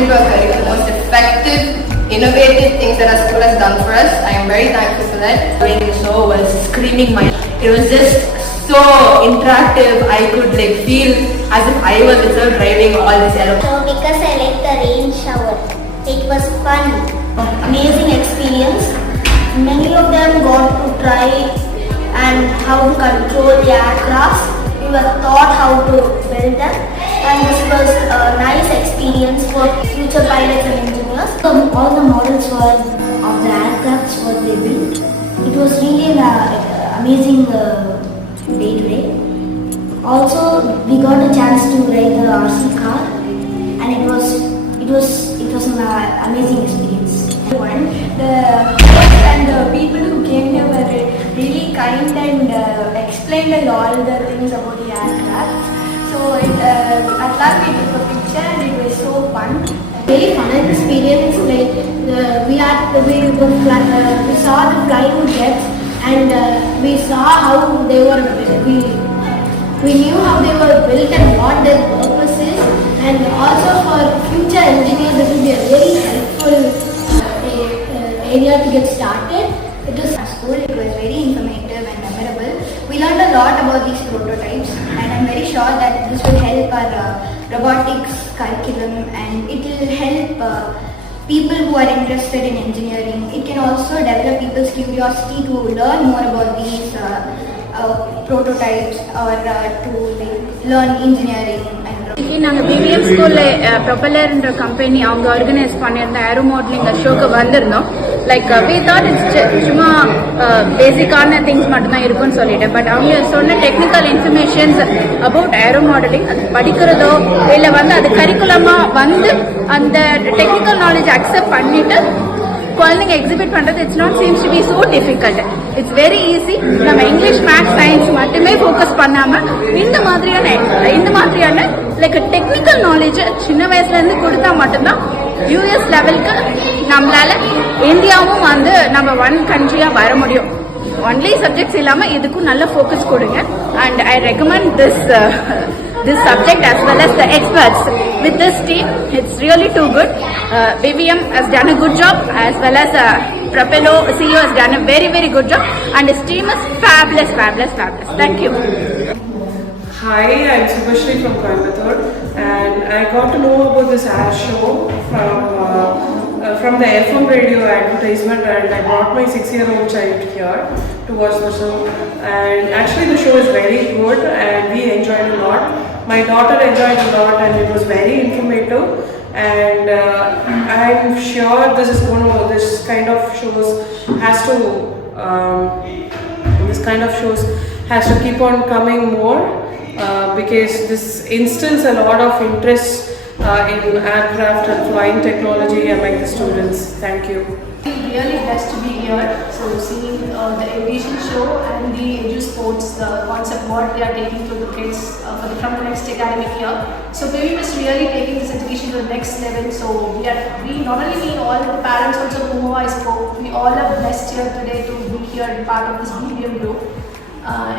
commitment to our career, the most effective, innovative things that our school has done for us. I am very thankful for that. The show was screaming my. It was just so interactive. I could feel as if I was itself driving all this aeroplane. So because I like the rain shower, it was fun, amazing experience. Many of them got to try and how to control the aircraft. We were taught how to build them, and this was a nice experience for future pilots and engineers. So all the models were of the aircrafts what they built. It was really an amazing day today. Also, we got a chance to ride the RC car, and it was an amazing experience. The host and the people who came here were really kind and explained all the things about the aircraft. So at last we took a picture and it was so fun. Very fun experience. We saw the flying jets, and we saw how they were. We knew how they were built and what their purpose is, and also for future engineers it will be a very helpful area to get started. It was at school. It was very informative and memorable. We learned a lot about these prototypes, and I'm very sure that this will help our robotics curriculum, and it will help people who are interested in engineering. It can also develop people's curiosity to learn more about these prototypes or to learn engineering. நாங்கள் BVM ஸ்கூலில் ப்ரொப்பலர்ன்ற company அவங்க organise பண்ணியிருந்த aero modelling ஷோக்கு வந்திருந்தோம். We thought it's சும்மா பேசிக்கான things மட்டும்தான் இருக்குன்னு சொல்லிட்டு, பட் அவங்க சொன்ன technical informations about aeromodelling அது படிக்கிறதோ இல்லை அது கரிக்குலமாக அந்த டெக்னிக்கல் நாலேஜ் அக்செப்ட் பண்ணிட்டு குழந்தைங்க எக்ஸிபிட் பண்றது it's not seems to be so difficult. It's very easy. நம்ம இங்கிலீஷ், மேத்ஸ், சயின்ஸ் மட்டுமே ஃபோக்கஸ் பண்ணாம இந்த மாதிரியான டெக்னிக்கல் நாலேஜ் சின்ன வயசுல இருந்து கொடுத்தா மட்டும்தான் US லெவலுக்கு நம்மளால இந்தியாவும் நம்பர் 1 கண்ட்ரியா வர முடியும். ஒன்லி சப்ஜெக்ட்ஸ் இல்லாம இதுக்கும் நல்ல ஃபோக்கஸ் கொடுங்க. And I recommend this subject as well as the experts with this team. It's really too good. BVM has done a good job, as well as Propello CEO has done a very, very good job, and his team is fabulous. Thank you. Hi, I'm Subhashri from Coimbatore, and I got to know about this Airshow from the FM radio advertisement, and I brought my 6-year-old child here to watch the show. And actually the show is very good and we enjoyed a lot. My daughter enjoyed a lot, and it was very informative, and I'm sure this kind of shows has to keep on coming more, because this instills a lot of interest in aircraft and flying technology among the students. Thank you. Really blessed to be here. So seeing the aviation show and the edu sports, the concept what they are taking to the kids from the next academic year. So BVM is really taking this education to the next level. So we not only me, all the parents also whom I spoke, we all are blessed here today to be here part of this BVM group.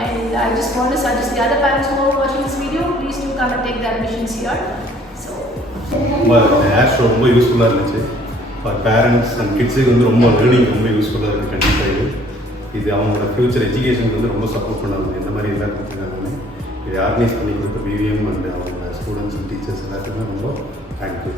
And I just want to suggest the other parents who are watching this video, please do come and take the admissions here. So Airshow ரொம்ப யூஸ்ஃபுல்லாக இருந்துச்சு. For parents and கிட்ஸுக்கு ரொம்ப learning ரொம்ப யூஸ்ஃபுல்லாக இருக்குது. கண்டிப்பாக இது அவங்களோட ஃப்யூச்சர் எஜுகேஷனுக்கு ரொம்ப சப்போர்ட் பண்ணாங்க. இந்த மாதிரி எல்லாம் கொடுத்துருக்காங்க. இதை ஆர்கனைஸ் பண்ணி கொடுத்த BVM அண்ட் அவங்க ஸ்டூடெண்ட்ஸ் அண்ட் டீச்சர்ஸ் எல்லாத்துக்குமே ரொம்ப தேங்க்யூ.